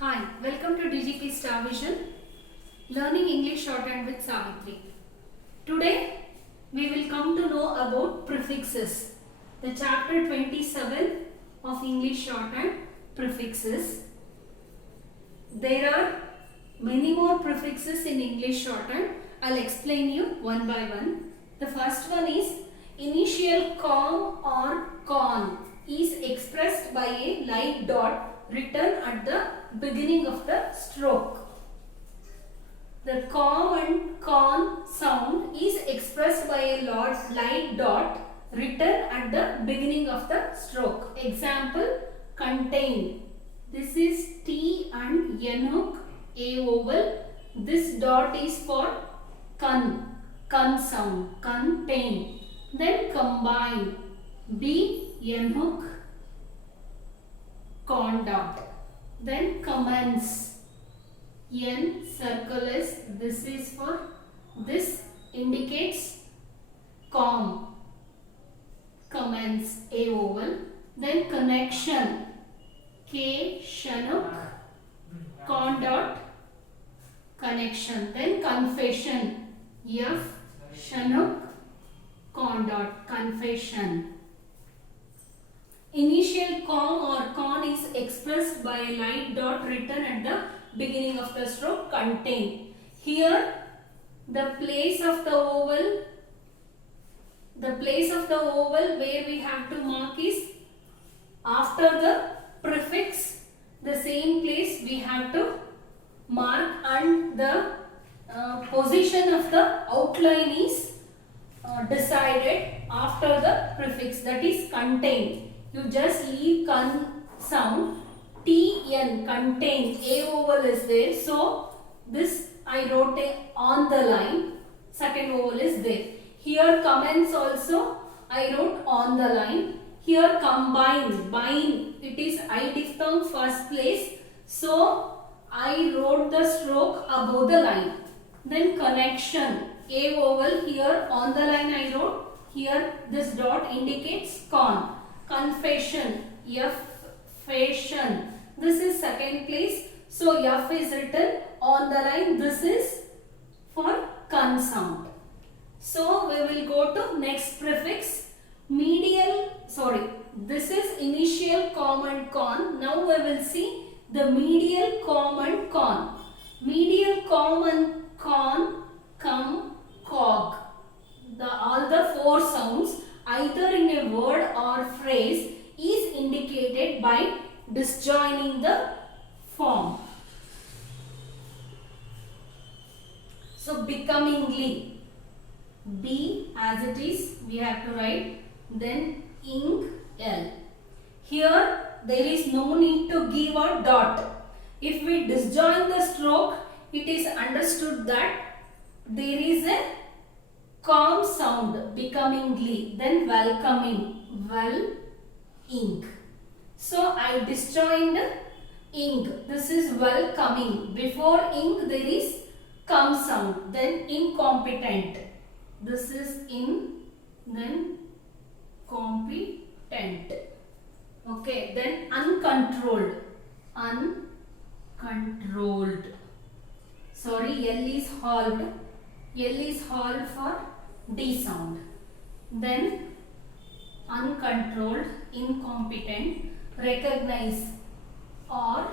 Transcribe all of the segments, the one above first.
Hi, welcome to DGP Star Vision, Learning English Shorthand with Savitri. Today we will come to know about prefixes. The chapter 27 of English Shorthand, prefixes. There are many more prefixes in English Shorthand. I'll explain you one by one. The first one is initial com or con is expressed by a light dot written at the beginning of the stroke. The com and con sound is expressed by a light dot written at the beginning of the stroke. Example, contain. This is T and N hook, A vowel. This dot is for con sound, contain. Then combine, B, N hook, con dot. Then commence, N circle S. This is for, this indicates com, commence, A vowel. Then connection, K, shanuk, con dot, connection. Then confession, F, shanuk, con dot, confession. Initial com or con is expressed by a light dot written at the beginning of the stroke, contain. Here the place of the vowel where we have to mark is after the prefix. The same place we have to mark, and the position of the outline is decided after the prefix, that is contain. You just leave con sound, T-N, contain, A vowel is there. So this I wrote on the line, second vowel is there. Here commence also I wrote on the line. Here combine, bind, it is I diphthong first place. So I wrote the stroke above the line. Then connection, A vowel, here on the line I wrote. Here this dot indicates con. Confession, F, fashion. This is second place. So F is written on the line. This is for con sound. So we will go to next prefix. This is initial com and con. Now we will see the medial com and con. Medial com and con, come, cog. All the four sounds either in a word or phrase is indicated by disjoining the form. So becomingly, B as it is we have to write, then ing, L. Here there is no need to give a dot. If we disjoin the stroke, it is understood that there is a com sound, becomingly, then welcoming, well, ing. So I disjoined ing. This is welcoming. Before ing there is com sound, then incompetent. This is in, then competent. Okay, then uncontrolled. Uncontrolled. Sorry, L is halved. L is halved for D sound. Then uncontrolled, incompetent, recognize, or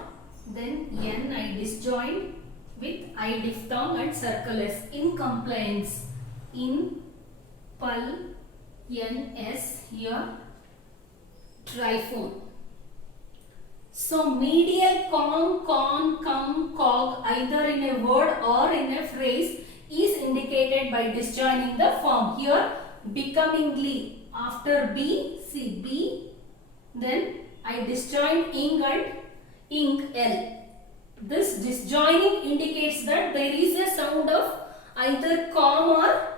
then N I disjoined with I diphthong and circle S. Incompliance, in, pul, N, S, here triphone. So medial com, con, cum, cog, either in a word or in a phrase is indicated by disjoining the form. Here becomingly, after B, see B, then I disjoin ing and ing, L. This disjoining indicates that there is a sound of either com or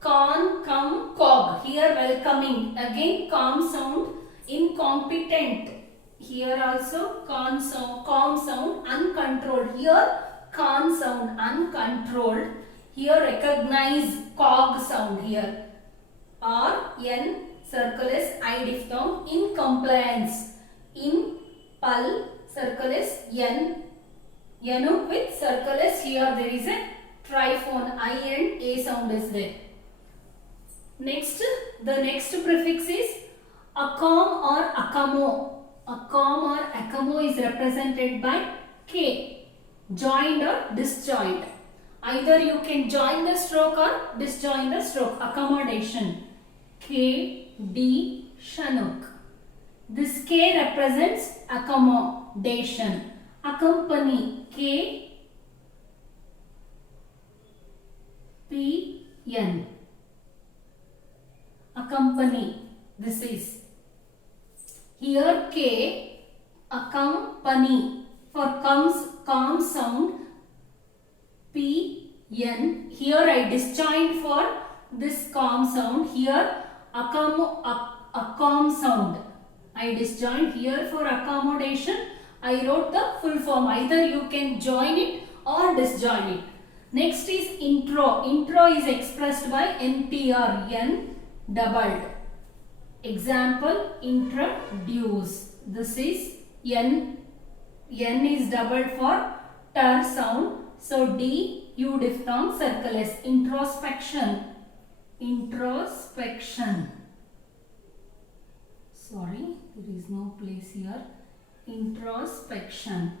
con, cum, cog. Here welcoming, again com sound, incompetent. Here also con sound, com sound, uncontrolled. Here con sound, uncontrolled. Here recognize, cog sound here. Or N circle S, I diphthong, incompliance, in, pul, circle S, N, Yanuk with circle S. Here there is a triphone, I and A sound is there. Next, the next prefix is Akam or Akamo. Akam or Akamo is represented by K, joined or disjoined. Either you can join the stroke or disjoin the stroke. Accommodation. K, D, Shanuk. This K represents accommodation. Accompany. K, P, N. Accompany. This is. Here K, accompany. For calm sound, P, N. Here I disjoined for this calm sound. Here accom sound. I disjoined. Here for accommodation, I wrote the full form. Either you can join it or disjoin it. Next is intro. Intro is expressed by NTR, N doubled. Example, introduce. This is N. N is doubled for ter sound. So D, U diphthong, circle S. Introspection. Introspection. Sorry, there is no place here. Introspection.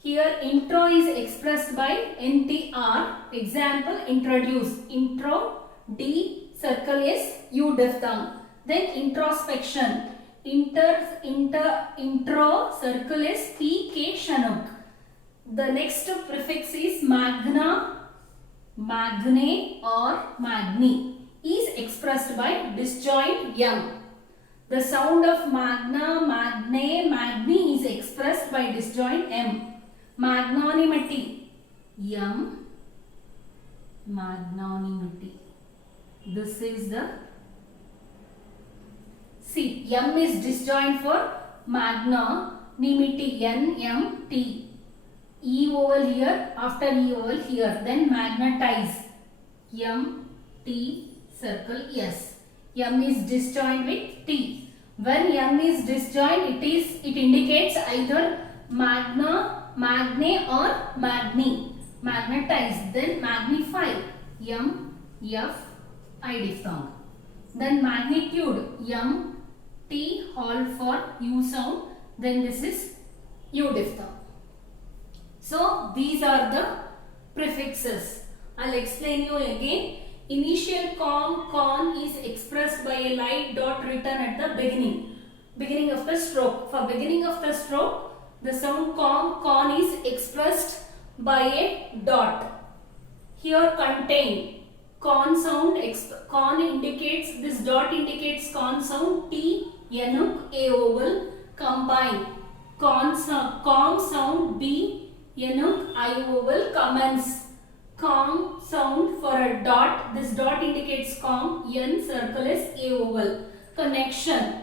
Here intro is expressed by NTR. Example, introduce. Intro, D, circle S, U diphthong. Then introspection. Intro, circle S, P, K, Shanuk. The next prefix is magna, magne or magni. Is expressed by disjoint M. The sound of magna, magne, magni is expressed by disjoint M. Magnanimity. M. Magnanimity. This is the C. M is disjoint for magnanimity. N, M, T. E vowel here, after E vowel here. Then magnetize. M, T, circle S. M is disjoint with T. When M is disjoint, it indicates either magna, magne or magni. Magnetize. Then magnify. M, F, I diphthong. Then magnitude. M, T, hold for U sound. Then this is U diphthong. So these are the prefixes. I'll explain you again. Initial con is expressed by a light dot written at the beginning of the stroke. For beginning of the stroke, the sound con is expressed by a dot. Here contain. Con sound, con indicates, this dot indicates con sound. T, Yanuk, A vowel, combine. Con sound, B, Yanuk, I vowel, commence. Con sound for a dot. This dot indicates con. N, circle S, A vowel. Connection.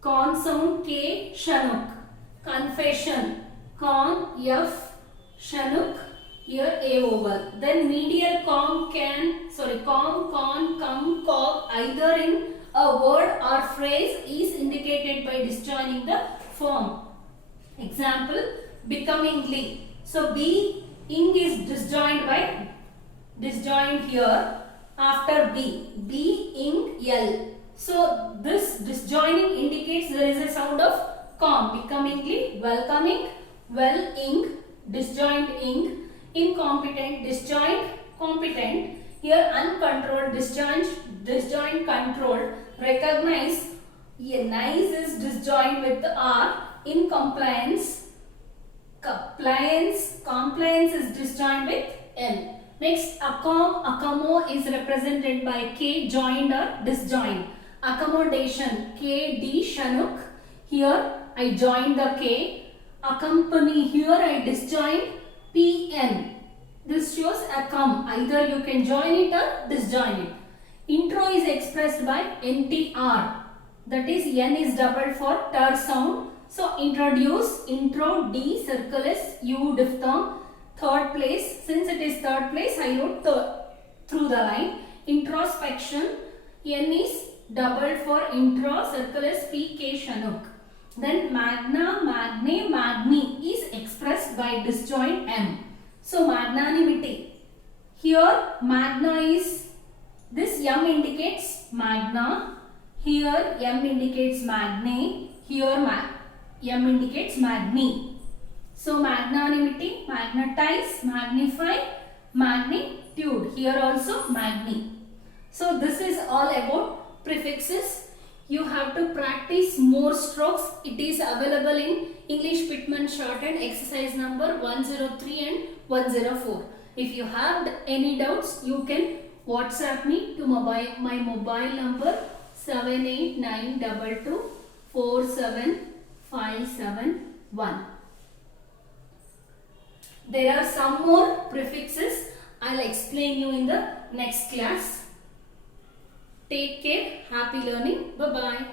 Con sound, K, Shanuk. Confession. Con, F, Shanuk. Here A vowel. Then medial con, con, come, cog, either in a word or phrase is indicated by disjoining the form. Example, becomingly. So ing is disjoined here after B. Ing, L. So this disjoining indicates there is a sound of com. Becomingly, welcoming, well, ing, disjoined ing. Incompetent, disjoint, competent. Here uncontrolled, disjoint, controlled. Recognize, nice is disjoined with R. Incompliance, compliance is disjoined with N. Next, accamo is represented by K, joined or disjoined. Accommodation, K, D, Shanuk. Here I join the K. Accompany, here I disjoin PN. This shows accom. Either you can join it or disjoin it. Intro is expressed by NTR. That is N is doubled for ter sound. So introduce, intro, D, circle S, U diphthong. Third place. Since it is third place, I wrote through the line. Introspection. N is doubled for intra, circle as PK Shanuk. Then magna, magne, magni is expressed by disjoint M. So magnanimity. Here magna is, this M indicates magna. Here M indicates magne. Here M indicates magni. So magnanimity, magnetize, magnify, magnitude. Here also magni. So this is all about prefixes. You have to practice more strokes. It is available in English Pitman Shorthand exercise number 103 and 104. If you have any doubts, you can WhatsApp me to my mobile number 78922475571. There are some more prefixes. I'll explain you in the next class. Take care. Happy learning. Bye-bye.